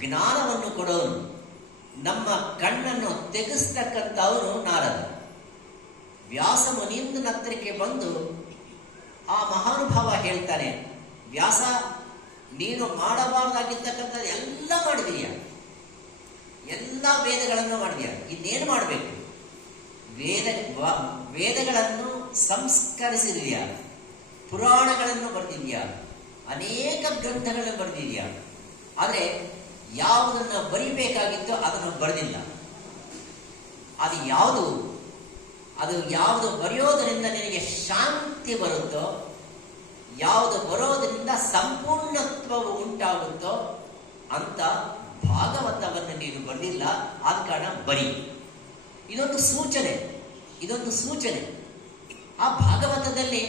ಜ್ಞಾನವನ್ನು ಕೊಡೋನು, ನಮ್ಮ ಕಣ್ಣನ್ನು ತೆಗೆಸ್ತಕ್ಕಂಥವನು ನಾರದ. ವ್ಯಾಸ ಮುನಿಯಿಂದ ಹತ್ತಿರಕ್ಕೆ ಬಂದು ಆ ಮಹಾನುಭಾವ ಹೇಳ್ತಾನೆ, ವ್ಯಾಸ, ನೀನು ಮಾಡಬಾರ್ದಾಗಿರ್ತಕ್ಕಂಥದ್ದು ಎಲ್ಲ ಮಾಡಿದೀಯ, ಎಲ್ಲ ವೇದಗಳನ್ನು ಮಾಡಿದೀಯ, ಇನ್ನೇನು ಮಾಡಬೇಕು? ವೇದಗಳನ್ನು ಸಂಸ್ಕರಿಸಿದೀಯ, ಪುರಾಣಗಳನ್ನು ಬರೆದಿದೆಯಾ, ಅನೇಕ ಗ್ರಂಥಗಳನ್ನು ಬರೆದಿದೆಯಾ, ಆದರೆ ಯಾವುದನ್ನು ಬರಿಬೇಕಾಗಿತ್ತೋ ಅದನ್ನು ಬರೆದಿಲ್ಲ. ಅದು ಯಾವುದು ಬರೆಯೋದರಿಂದ ನಿನಗೆ ಶಾಂತಿ ಬರುತ್ತೋ, ಯಾವುದು ಬರೋದರಿಂದ ಸಂಪೂರ್ಣತ್ವವು ಉಂಟಾಗುತ್ತೋ ಅಂತ ಭಾಗವತವನ್ನು ನೀನು ಬರೆದಿಲ್ಲ. ಆದ ಕಾರಣ ಬರಿ. ಇದೊಂದು ಸೂಚನೆ. ಆ ಭಾಗವತದಲ್ಲಿ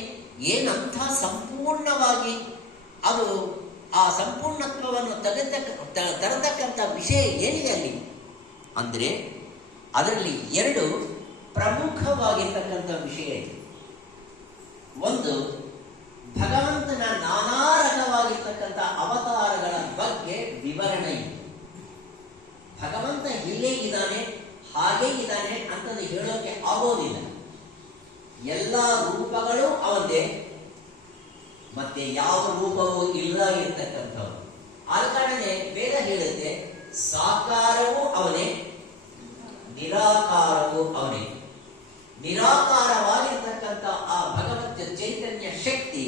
ಏನಂಥ ಸಂಪೂರ್ಣವಾಗಿ ಅದು ಆ ಸಂಪೂರ್ಣತ್ವವನ್ನು ತರತಕ್ಕಂಥ ವಿಷಯ ಏನಿದೆ ಅಲ್ಲಿ ಅಂದರೆ, ಅದರಲ್ಲಿ ಎರಡು ಪ್ರಮುಖವಾಗಿರ್ತಕ್ಕಂಥ ವಿಷಯ ಇದೆ. ಒಂದು, ಭಗವಂತನ ನಾನಾ ರಕವಾಗಿರ್ತಕ್ಕಂಥ ಅವತಾರಗಳ ಬಗ್ಗೆ ವಿವರಣೆ ಇದೆ. ಭಗವಂತ ಇಲ್ಲೇ ಇದ್ದಾನೆ, ಹಾಗೇ ಇದ್ದಾನೆ ಅಂತಂದು ಹೇಳೋಕೆ ಆಗೋದಿಲ್ಲ. ಎಲ್ಲ ರೂಪಗಳು ಅವನೇ, ಮತ್ತೆ ಯಾವ ರೂಪವೂ ಇಲ್ಲ ಇರ್ತಕ್ಕಂಥವು. ಆದ ಕಾರಣನೇ ವೇದ ಹೇಳುತ್ತೆ, ಸಾಕಾರವೂ ಅವನೇ, ನಿರಾಕಾರವೂ ಅವನೇ. ನಿರಾಕಾರವಾಗಿರ್ತಕ್ಕಂಥ ಆ ಭಗವತ್ ಚೈತನ್ಯ ಶಕ್ತಿ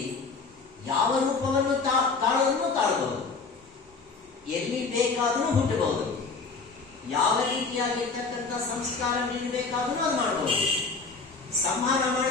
ಯಾವ ರೂಪವನ್ನು ತಾಳಬಹುದು, ಎಲ್ಲಿ ಬೇಕಾದರೂ ಹುಟ್ಟಬಹುದು, ಯಾವ ರೀತಿಯಾಗಿರ್ತಕ್ಕಂಥ ಸಂಸ್ಕಾರ ಬೇಕಾದರೂ ಅದು ಮಾಡಬಹುದು. ಸಂಹಾರ ಮಾಡಿ